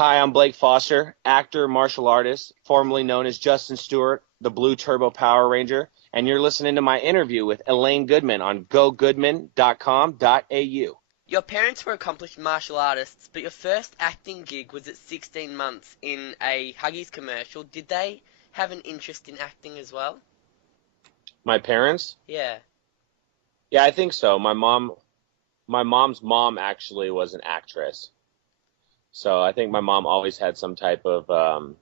Hi, I'm Blake Foster, actor, martial artist, formerly known as Justin Stewart, the Blue Turbo Power Ranger, and you're listening to my interview with Elaine Goodman on gogoodman.com.au. Your parents were accomplished martial artists, but your first acting gig was at 16 months in a Huggies commercial. Did they have an interest in acting as well? My parents? Yeah. Yeah, I think so. My mom's mom actually was an actress. So I think my mom always had some type of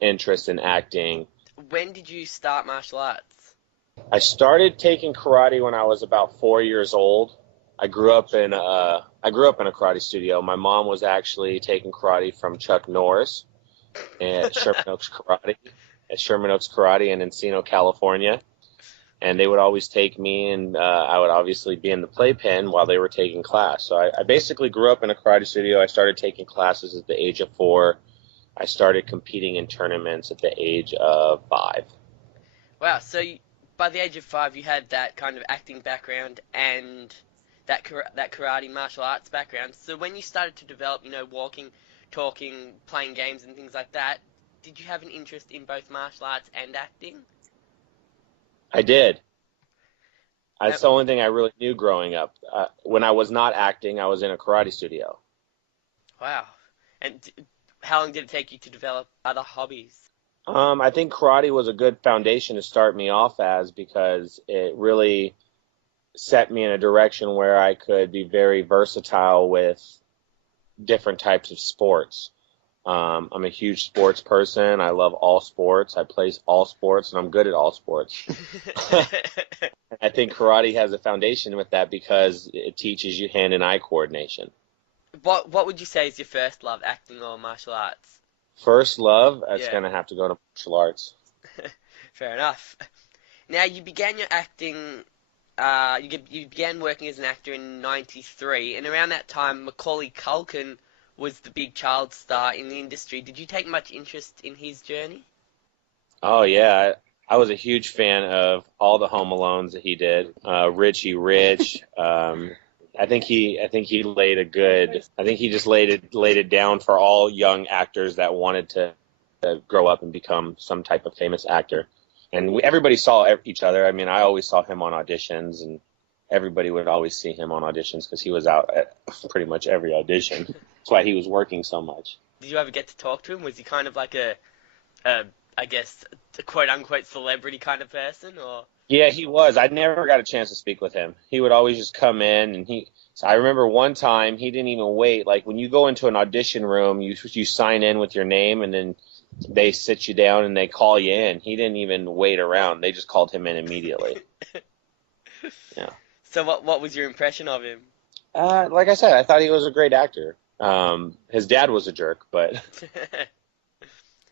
interest in acting. When did you start martial arts? I started taking karate when I was about 4 years old. I grew up in a karate studio. My mom was actually taking karate from Chuck Norris at Sherman Oaks Karate in Encino, California. And they would always take me, and I would obviously be in the playpen while they were taking class. So I basically grew up in a karate studio. I started taking classes at the age of 4. I started competing in tournaments at the age of 5. Wow, so by the age of 5 you had that kind of acting background and that karate martial arts background. So when you started to develop, walking, talking, playing games and things like that, did you have an interest in both martial arts and acting? I did. Uh, That's the only thing I really knew growing up. When I was not acting, I was in a karate studio. wow. And how long did it take you to develop other hobbies? I think karate was a good foundation to start me off as because it really set me in a direction where I could be very versatile with different types of sports. I'm a huge sports person. I love all sports. I play all sports, and I'm good at all sports. I think karate has a foundation with that because it teaches you hand and eye coordination. What would you say is your first love, acting or martial arts? First love, it's Yeah, going to have to go to martial arts. fair enough. Now you began your acting. You began working as an actor in '93, and around that time, Macaulay Culkin was the big child star in the industry. Did you take much interest in his journey? Oh yeah, I was a huge fan of all the Home Alones that he did. Richie Rich. I think he laid a good. I think he just laid it down for all young actors that wanted to grow up and become some type of famous actor. And everybody saw each other. I mean, I always saw him on auditions, and everybody would always see him on auditions because he was out at pretty much every audition. That's why he was working so much. Did you ever get to talk to him? Was he kind of like a I guess, a quote unquote celebrity kind of person, or? Yeah, he was. I never got a chance to speak with him. He would always just come in, and So I remember one time he didn't even wait. Like when you go into an audition room, you sign in with your name, and then they sit you down and they call you in. He didn't even wait around. They just called him in immediately. Yeah. So what was your impression of him? Like I said, I thought he was a great actor. His dad was a jerk, but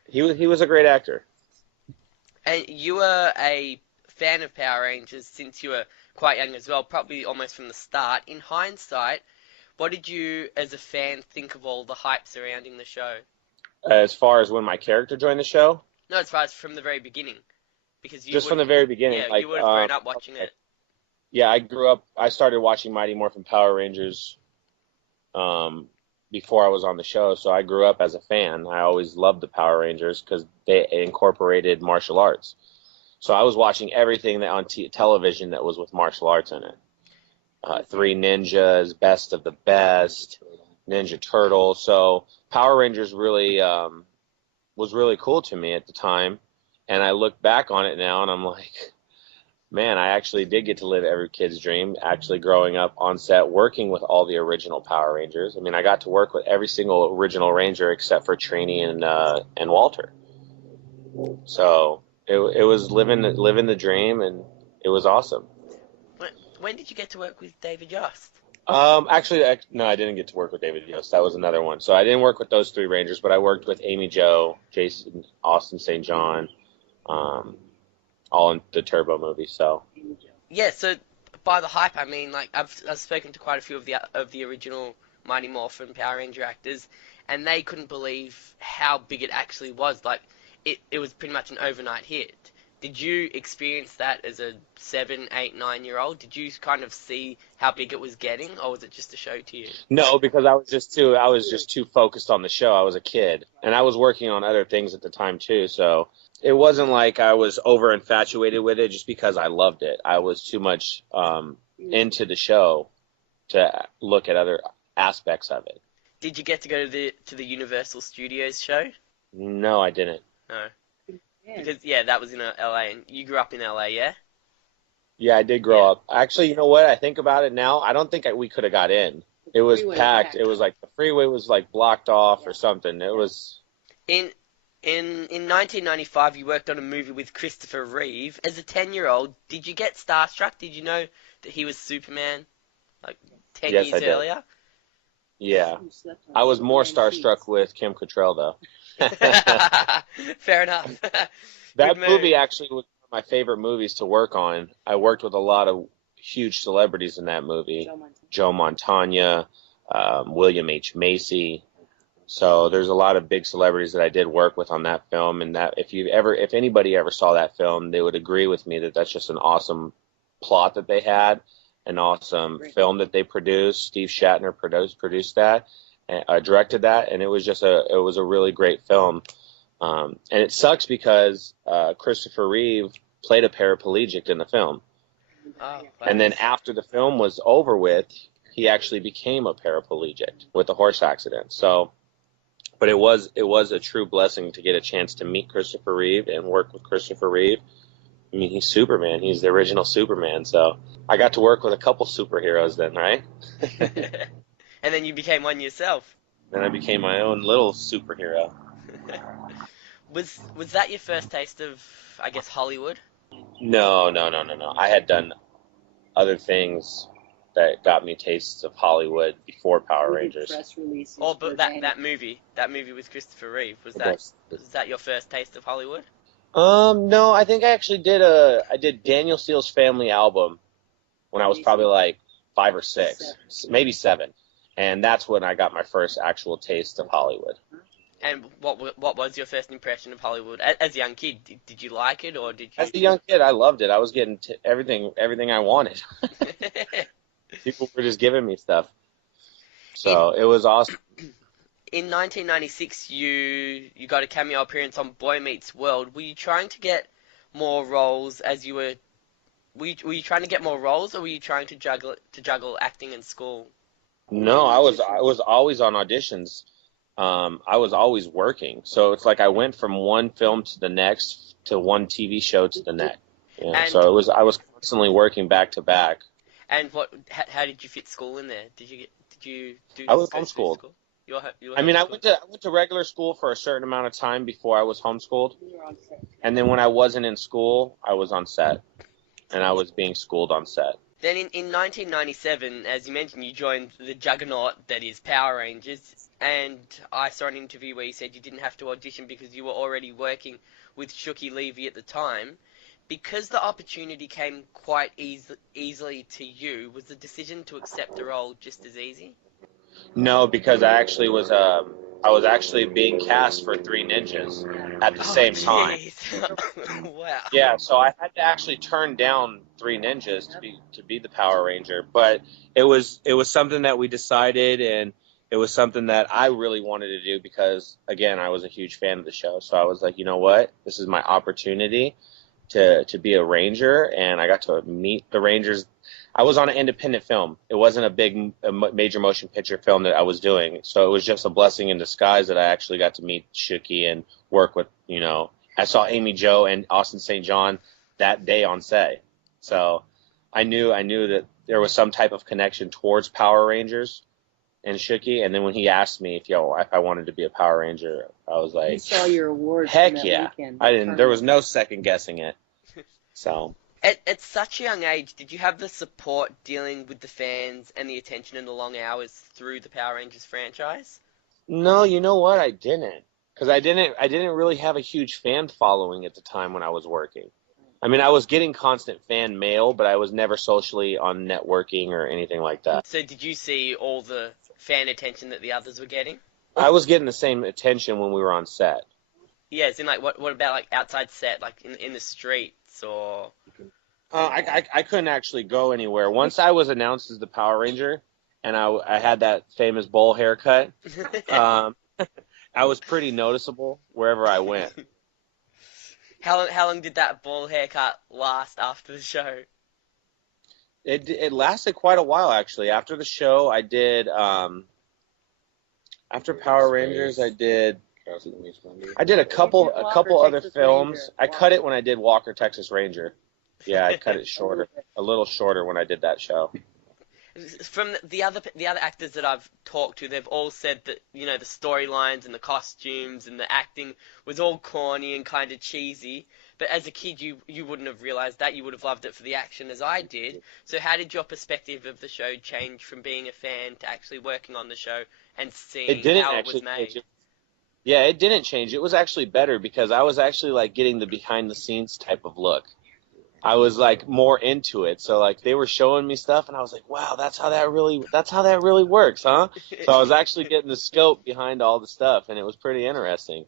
he was a great actor. And you were a fan of Power Rangers since you were quite young as well, probably almost from the start. In hindsight, what did you, as a fan, think of all the hype surrounding the show? As far as when my character joined the show, No, as far as from the very beginning, because just from the very beginning, you would have grown up watching okay. it. Yeah, I grew up. I started watching Mighty Morphin Power Rangers um, before I was on the show, so I grew up as a fan. I always loved the Power Rangers because they incorporated martial arts. So I was watching everything that on television that was with martial arts in it. Three Ninjas, Best of the Best, Ninja Turtles. So Power Rangers really was really cool to me at the time, and I look back on it now, and I'm like, man, I actually did get to live every kid's dream, actually growing up on set, working with all the original Power Rangers. I mean, I got to work with every single original Ranger except for Trini and Walter. So it was living the dream, and it was awesome. When, when did you get to work with David Yost? Actually, no, I didn't get to work with David Yost. That was another one. So I didn't work with those three Rangers, but I worked with Amy Jo, Jason, Austin St. John, um, all in the Turbo movie. So Yeah, so by the hype, I mean like I've spoken to quite a few of the original Mighty Morphin Power Ranger actors, and they couldn't believe how big it actually was. Like it was pretty much an overnight hit. Did you experience that as a 7, 8, 9-year-old? Did you kind of see how big it was getting, or was it just a show to you? No, because I was just too focused on the show. I was a kid, and I was working on other things at the time too. So it wasn't like I was over infatuated with it just because I loved it. I was too much into the show to look at other aspects of it. Did you get to go to the Universal Studios show? No, I didn't. No. Because, yeah, that was in LA, and you grew up in LA, yeah? Yeah, I did grow up. Actually, you know what? I think about it now. I don't think we could have got in. It was packed. It was like the freeway was like blocked off or something. It was. In in 1995, you worked on a movie with Christopher Reeve. As a 10-year-old, did you get starstruck? Did you know that he was Superman, like 10 Yes, years I did. earlier? Yeah, I was more starstruck with Kim Cattrall though. Fair enough. Good That move. movie actually was one of my favorite movies to work on. I worked with a lot of huge celebrities in that movie. Joe Montana, William H. Macy. So there's a lot of big celebrities that I did work with on that film, and that if anybody ever saw that film, they would agree with me that that's just an awesome plot that they had, an awesome film that they produced. Steve Shatner produced that, directed that, and it was a really great film. And it sucks because Christopher Reeve played a paraplegic in the film. Oh, And then after the film was over with, he actually became a paraplegic with a horse accident. So, but it was a true blessing to get a chance to meet Christopher Reeve and work with Christopher Reeve. I mean, he's Superman. He's the original Superman. So I got to work with a couple superheroes then, right? And then you became one yourself. Then I became my own little superhero. Was that your first taste of, I guess, Hollywood? No. I had done other things that got me tastes of Hollywood before Power Rangers. Oh, but that movie with Christopher Reeve, was that your first taste of Hollywood? No, I think I actually I did Daniel Steele's Family Album when I was probably like 5 or 6, maybe 7. And that's when I got my first actual taste of Hollywood. And what was your first impression of Hollywood as a young kid? Did you like it, or did you? As a young kid, I loved it. I was getting everything I wanted. People were just giving me stuff. So it was awesome. In 1996, you got a cameo appearance on Boy Meets World. Were you trying to get more roles as you were? Were you trying to get more roles, or were you trying to juggle acting and school? No, I was always on auditions. I was always working. So it's like I went from one film to the next to one TV show to the next. Yeah, so I was constantly working back to back. And how did you fit school in there? Did you do? I was homeschooled. School? You were I mean, I homeschooled? went to regular school for a certain amount of time before I was homeschooled. And then when I wasn't in school, I was on set. And I was being schooled on set. Then in 1997, as you mentioned, you joined the juggernaut that is Power Rangers, and I saw an interview where you said you didn't have to audition because you were already working with Shuki Levy at the time. Because the opportunity came quite easily to you, was the decision to accept the role just as easy? No, because I was actually being cast for Three Ninjas at the same time. Wow. Yeah, so I had to actually turn down Three Ninjas to be the Power Ranger, but it was something that we decided, and it was something that I really wanted to do because, again, I was a huge fan of the show. So I was like, you know what, this is my opportunity to be a Ranger, and I got to meet the Rangers. I was on an independent film. It wasn't a major motion picture film that I was doing. So it was just a blessing in disguise that I actually got to meet Shuki and work with, I saw Amy Jo and Austin St. John that day on set. So I knew that there was some type of connection towards Power Rangers and Shuki. And then when he asked me if I wanted to be a Power Ranger, I was like, I saw your awards. Heck yeah. There was no second guessing it. So. At such a young age, did you have the support dealing with the fans and the attention and the long hours through the Power Rangers franchise? No, you know what? I didn't. Because I didn't really have a huge fan following at the time when I was working. I mean, I was getting constant fan mail, but I was never socially on networking or anything like that. So did you see all the fan attention that the others were getting? I was getting the same attention when we were on set. Yeah, it's in like what about like outside set, like in the streets or? I couldn't actually go anywhere. Once I was announced as the Power Ranger, and I had that famous bowl haircut, um, I was pretty noticeable wherever I went. How long did that ball haircut last after the show? It lasted quite a while actually. After the show, I did after Power Rangers, I did a couple other films. I cut it when I did Walker Texas Ranger. Yeah, I cut it shorter, a little shorter when I did that show. From the other actors that I've talked to, they've all said that the storylines and the costumes and the acting was all corny and kind of cheesy. But as a kid, you wouldn't have realized that. You would have loved it for the action, as I did. So how did your perspective of the show change from being a fan to actually working on the show and It seeing didn't how it was actually change. made? Yeah, it didn't change. It was actually better because I was actually like getting the behind the scenes type of look. I was like more into it. So like they were showing me stuff and I was like, wow, that's how that really works, huh? So I was actually getting the scope behind all the stuff and it was pretty interesting.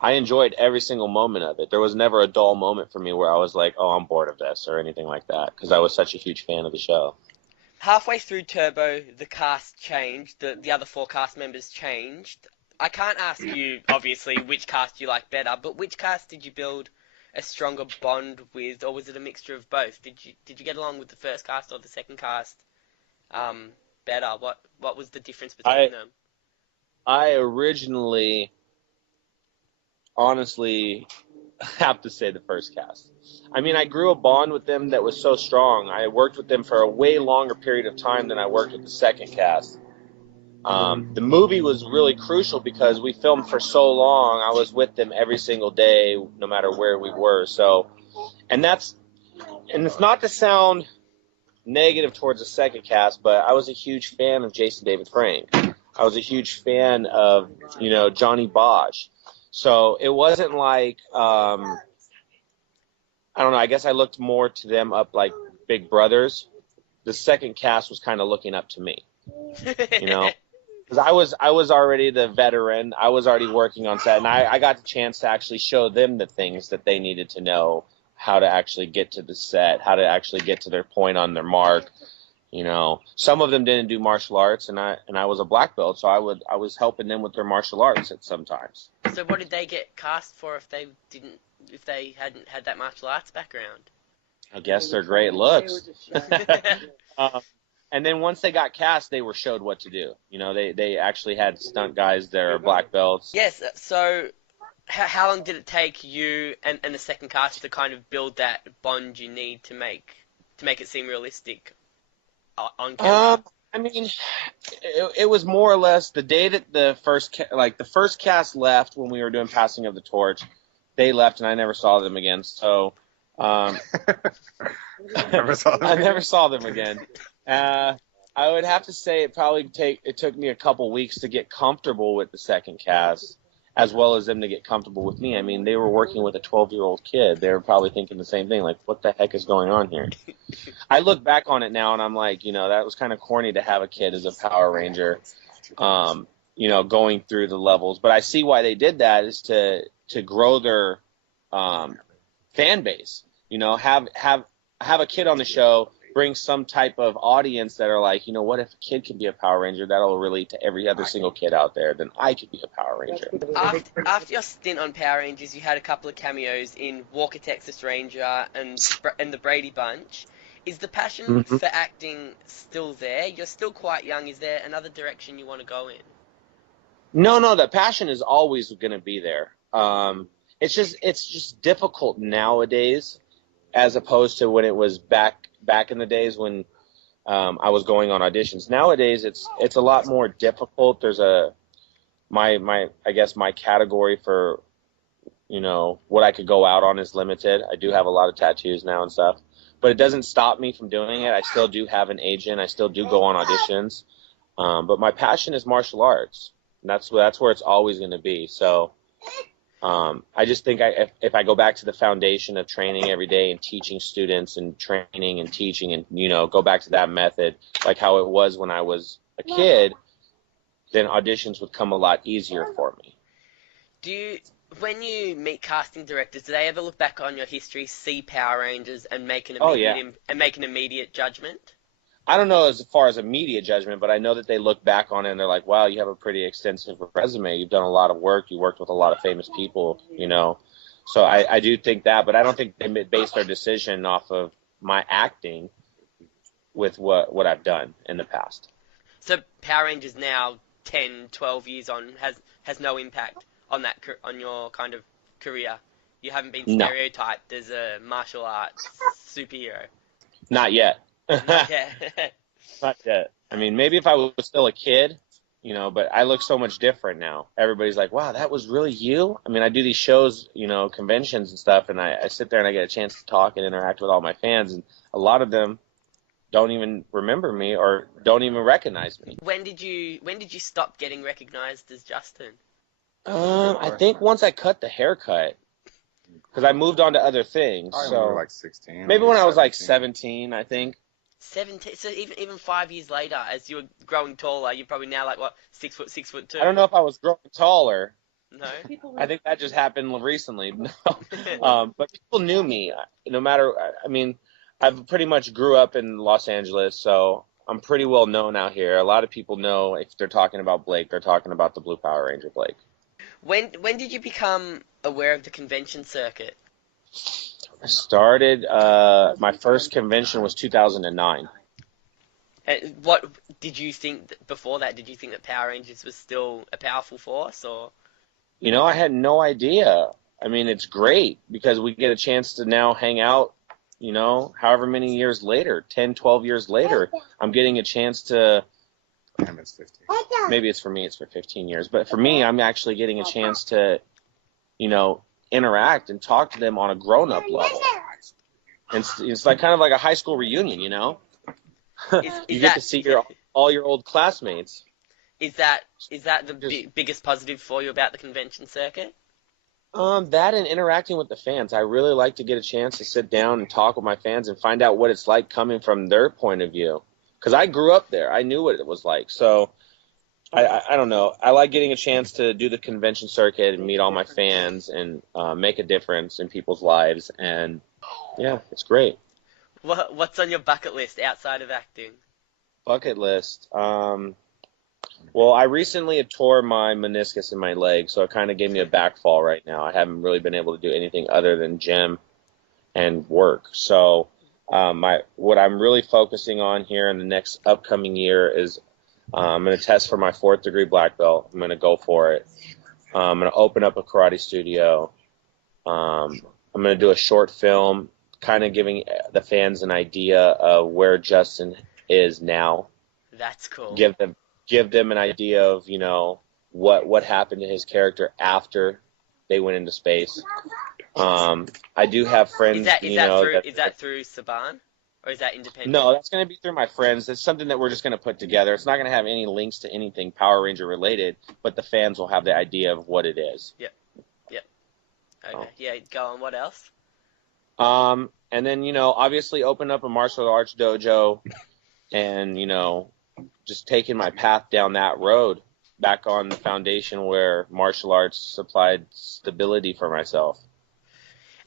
I enjoyed every single moment of it. There was never a dull moment for me where I was like, oh, I'm bored of this or anything like that because I was such a huge fan of the show. Halfway through Turbo, the cast changed. The other four cast members changed. I can't ask you, obviously, which cast you like better, but which cast did you build a stronger bond with, or was it a mixture of both? Did you get along with the first cast or the second cast better? What was the difference between I them? I originally honestly have to say the first cast. I mean, I grew a bond with them that was so strong. I worked with them for a way longer period of time than I worked with the second cast. The movie was really crucial because we filmed for so long. I was with them every single day, no matter where we were. So, and that's, and it's not to sound negative towards the second cast, but I was a huge fan of Jason David Frank. I was a huge fan of, Johnny Bosch. So it wasn't like, I don't know, I guess I looked more to them up like big brothers. The second cast was kind of looking up to me, you know? Because I was already the veteran. I was already working on set, and I got the chance to actually show them the things that they needed to know, how to actually get to the set, how to actually get to their point on their mark. Some of them didn't do martial arts, and I was a black belt, so I was helping them with their martial arts at sometimes. So what did they get cast for if they hadn't had that martial arts background? I guess they're great looks. um, and then once they got cast, they were showed what to do. They actually had stunt guys that are black belts. Yes. So how long did it take you and the second cast to kind of build that bond you need to make it seem realistic on camera? I mean, it was more or less the day that the first cast left when we were doing Passing of the Torch. They left, and I never saw them again. So, Never saw them I again. never saw them again. I would have to say it took me a couple weeks to get comfortable with the second cast, as well as them to get comfortable with me. I mean, they were working with a 12-year-old kid. They were probably thinking the same thing, like, what the heck is going on here? I look back on it now, and I'm like, that was kind of corny to have a kid as a Power Ranger, going through the levels. But I see why they did that is to grow their fan base. Have a kid on the show, bring some type of audience that are like, what if a kid can be a Power Ranger? That'll relate to every other single kid out there. Then I could be a Power Ranger. After your stint on Power Rangers, you had a couple of cameos in Walker Texas Ranger and the Brady Bunch. Is the passion Mhm. for acting still there? You're still quite young. Is there another direction you want to go in? No, the passion is always going to be there. It's just difficult nowadays, as opposed to when it was back in the days when I was going on auditions. Nowadays, it's a lot more difficult. There's I guess my category for what I could go out on is limited. I do have a lot of tattoos now and stuff, but it doesn't stop me from doing it. I still do have an agent. I still do go on auditions, but my passion is martial arts. And that's where it's always going to be. So. I just think if I go back to the foundation of training every day and teaching students and training and teaching and, go back to that method, like how it was when I was a kid, then auditions would come a lot easier for me. Do when you meet casting directors, do they ever look back on your history, see Power Rangers, and Oh yeah. make an immediate judgment? I don't know as far as immediate judgment, but I know that they look back on it and they're like, wow, you have a pretty extensive resume. You've done a lot of work. You worked with a lot of famous people, you know. So I do think that, but I don't think they base their decision off of my acting with what I've done in the past. So Power Rangers now, 10, 12 years on, has no impact on on your kind of career. You haven't been No, stereotyped as a martial arts superhero. not yet. Not yet. Not yet. I mean, maybe if I was still a kid, you know, but I look so much different now. Everybody's like, wow, that was really you? I mean, I do these shows, you know, conventions and stuff, and I sit there and I get a chance to talk and interact with all my fans, and a lot of them don't even remember me or don't even recognize me. When did you stop getting recognized as Justin? I think once I cut the haircut, because I moved on to other things. Probably when So you were like 16. maybe when I was like 17. 17, I think. 17. So even 5 years later, as you were growing taller, you're probably now like what, 6 foot, 6'2". I don't know if I was growing taller. No. I think that just happened recently. No. But people knew me, no matter. I mean, I've pretty much grew up in Los Angeles, so I'm pretty well known out here. A lot of people know if they're talking about Blake, they're talking about the Blue Power Ranger Blake. When did you become aware of the convention circuit? I started. My first convention was 2009. What did you think before that? Did you think that Power Rangers was still a powerful force, or? You know, I had no idea. I mean, it's great because we get a chance to now hang out, you know, however many years later, 10, 12 years later, I'm getting a chance to, Damn, it's 15. maybe it's for me, it's for 15 years, but for me, I'm actually getting a chance to, you know, interact and talk to them on a grown-up level. And it's like kind of like a high school reunion, you know? You get to see all your old classmates. Is that the biggest positive for you about the convention circuit? That and interacting with the fans. I really like to get a chance to sit down and talk with my fans and find out what it's like coming from their point of view. Because I grew up there. I knew what it was like. So, I don't know. I like getting a chance to do the convention circuit and meet all my fans and make a difference in people's lives. And, yeah, it's great. What's on your bucket list outside of acting? Bucket list. Well, I recently had tore my meniscus in my leg, so it kind of gave me a backfall right now. I haven't really been able to do anything other than gym and work. So what I'm really focusing on here in the next upcoming year is I'm going to test for my 4th degree black belt. I'm going to go for it. I'm going to open up a karate studio. I'm going to do a short film, kind of giving the fans an idea of where Justin is now. That's cool. Give them an idea of, you know, what happened to his character after they went into space. I do have friends. Is that through Saban, or is that independent? No, that's going to be through my friends. It's something that we're just going to put together. It's not going to have any links to anything Power Ranger related, but the fans will have the idea of what it is. Yep. Okay. Yeah. Go on. What else? And then, you know, obviously open up a martial arts dojo, and, you know, just taking my path down that road back on the foundation where martial arts supplied stability for myself.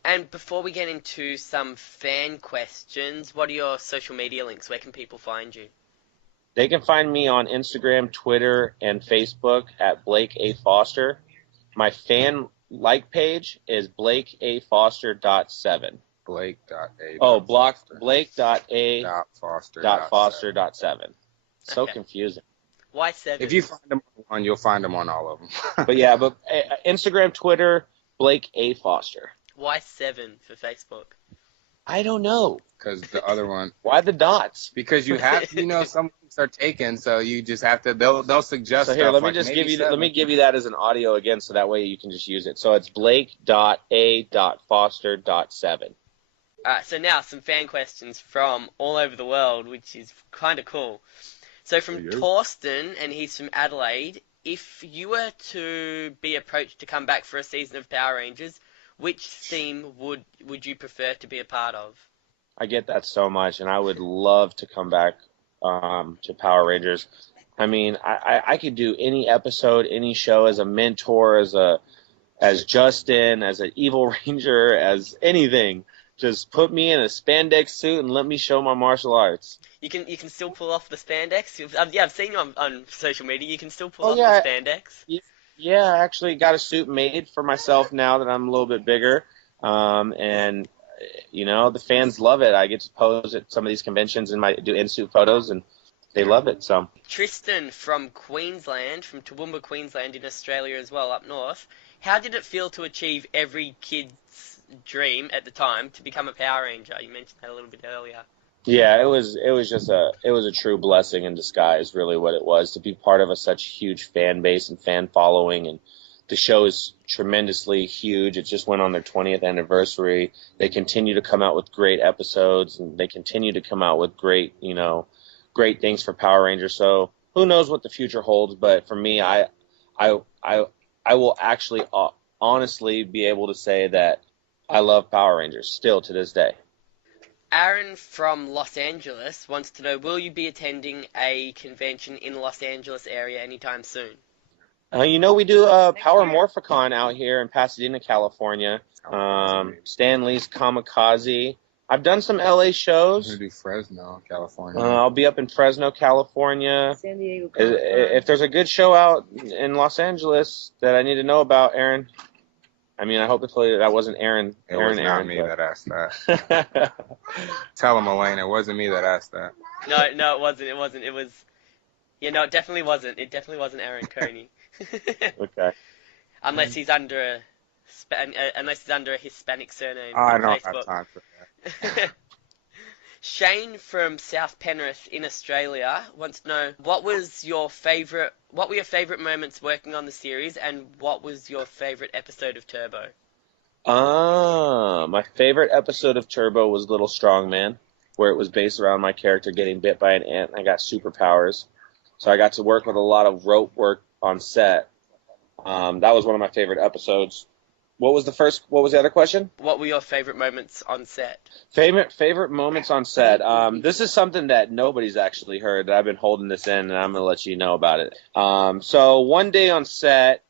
And before we get into some fan questions, what are your social media links? Where can people find you? They can find me on Instagram, Twitter, and Facebook at Blake A. Foster. My fan like page is BlakeAFoster.7. Blake.A. Oh, Blake.A.Foster.7. So Okay. confusing. Why 7? If you find them on one, you'll find them on all of them. But yeah, Instagram, Twitter, Blake A. Foster. Why 7 for Facebook? I don't know. Because the other one. Why the dots? Because you have, you know, some links are taken, so you just have to. They'll suggest. So here, stuff let me like just maybe give you 7. let me give you that as an audio again, so that way you can just use it. So it's Blake.A.Foster.7. So now some fan questions from all over the world, which is kind of cool. So from Torsten, and he's from Adelaide, if you were to be approached to come back for a season of Power Rangers, which theme would you prefer to be a part of? I get that so much, and I would love to come back to Power Rangers. I mean, I could do any episode, any show as a mentor, as a as Justin, as an evil ranger, as anything. Just put me in a spandex suit and let me show my martial arts. You can still pull off the spandex. I've seen you on social media. You can still pull Oh off the yeah, spandex. yeah. I actually got a suit made for myself now that I'm a little bit bigger, and the fans love it. I get to pose at some of these conventions and do in-suit photos, and they love it. So Tristan from Queensland, from Toowoomba, Queensland, in Australia as well, up north. How did it feel to achieve every kid's dream at the time to become a Power Ranger? You mentioned that a little bit earlier. yeah, it was a true blessing in disguise, really what it was to be part of such huge fan base and fan following, and the show is tremendously huge. It just went on their 20th anniversary. They continue to come out with great episodes, and they continue to come out with great things for Power Rangers. So who knows what the future holds? But for me, I will actually honestly be able to say that I love Power Rangers still to this day. Aaron from Los Angeles wants to know, will you be attending a convention in the Los Angeles area anytime soon? We do Power Morphicon out here in Pasadena, California. Stanley's Kamikaze. I've done some LA shows. I'm gonna do Fresno, California. I'll be up in Fresno, California. San Diego. If there's a good show out in Los Angeles that I need to know about, Aaron, I mean, I hope that wasn't Aaron. It was not me that asked that. Tell him, Elaine, it wasn't me that asked that. No, it wasn't. It was. Yeah, no, it definitely wasn't. It definitely wasn't Aaron Coney. Okay. Unless he's under a Hispanic surname I on don't Facebook. have time for that. Shane from South Penrith in Australia wants to know, what were your favourite moments working on the series, and what was your favourite episode of Turbo? My favorite episode of Turbo was Little Strongman, where it was based around my character getting bit by an ant and I got superpowers. So I got to work with a lot of rope work on set. That was one of my favorite episodes. What was the other question? What were your favorite moments on set? Favorite moments on set. This is something that nobody's actually heard. I've been holding this in, and I'm going to let you know about it. So one day on set,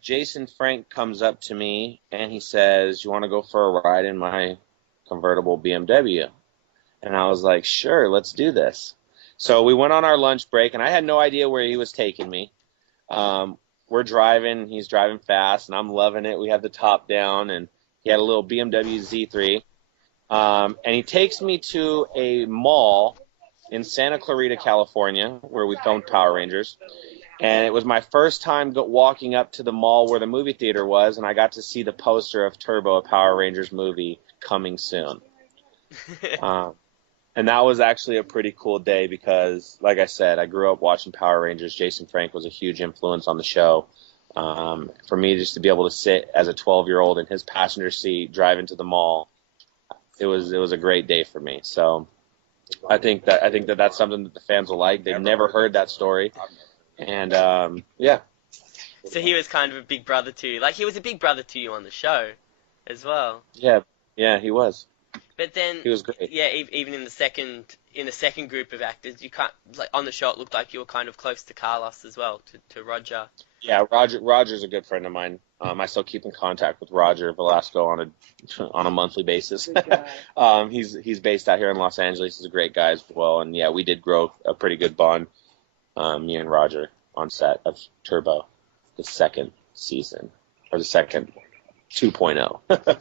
Jason Frank comes up to me, and he says, "You want to go for a ride in my convertible BMW?" And I was like, "Sure, let's do this." So we went on our lunch break, and I had no idea where he was taking me. We're driving, he's driving fast, and I'm loving it. We have the top down, and he had a little BMW Z3. And he takes me to a mall in Santa Clarita, California, where we filmed Power Rangers. And it was my first time walking up to the mall where the movie theater was, and I got to see the poster of Turbo, a Power Rangers movie, coming soon. And that was actually a pretty cool day because, like I said, I grew up watching Power Rangers. Jason Frank was a huge influence on the show. For me, just to be able to sit as a 12-year-old in his passenger seat driving to the mall, it was a great day for me. So I think that that's something that the fans will like. They've never heard that story, and yeah. So he was kind of a big brother to you. Like, he was a big brother to you on the show as well. Yeah, he was. But then He was great. Yeah, even in the second group of actors, you can't, like, on the show it looked like you were kind of close to Carlos as well, to Roger. Yeah, Roger's a good friend of mine. I still keep in contact with Roger Velasco on a monthly basis. He's based out here in Los Angeles. He's a great guy as well, and yeah, we did grow a pretty good bond, me and Roger, on set of Turbo, the second season, or the second 2.0.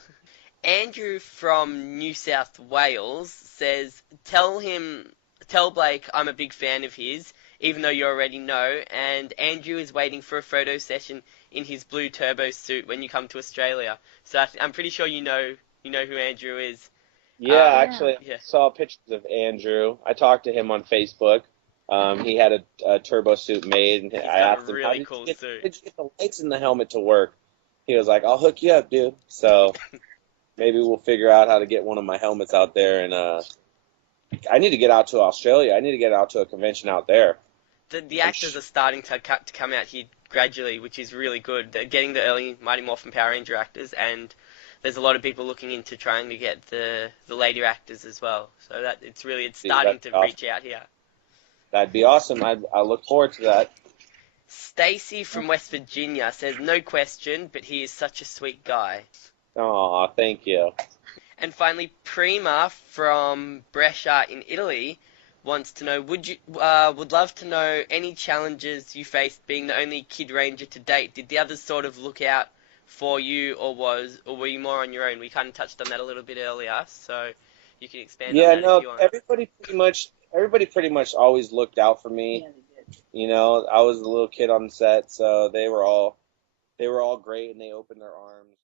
Andrew from New South Wales says, tell Blake I'm a big fan of his, even though you already know, and Andrew is waiting for a photo session in his blue Turbo suit when you come to Australia. So I'm pretty sure you know who Andrew is. Yeah, actually, I saw pictures of Andrew. I talked to him on Facebook. He had a Turbo suit made, and I asked him, how did you get the lights in the helmet to work? He was like, I'll hook you up, dude. So maybe we'll figure out how to get one of my helmets out there. And I need to get out to Australia. I need to get out to a convention out there. The actors are starting to come out here gradually, which is really good. They're getting the early Mighty Morphin Power Ranger actors, and there's a lot of people looking into trying to get the later actors as well. So that it's starting to reach out here. That'd be awesome. I look forward to that. Stacy from West Virginia says, no question, but he is such a sweet guy. Aw, thank you. And finally, Prima from Brescia in Italy wants to know, would love to know any challenges you faced being the only kid ranger to date. Did the others sort of look out for you, or were you more on your own? We kind of touched on that a little bit earlier, so you can expand on Yeah, that if no, you want. everybody pretty much always looked out for me. You know, I was the little kid on set, so they were all great, and they opened their arms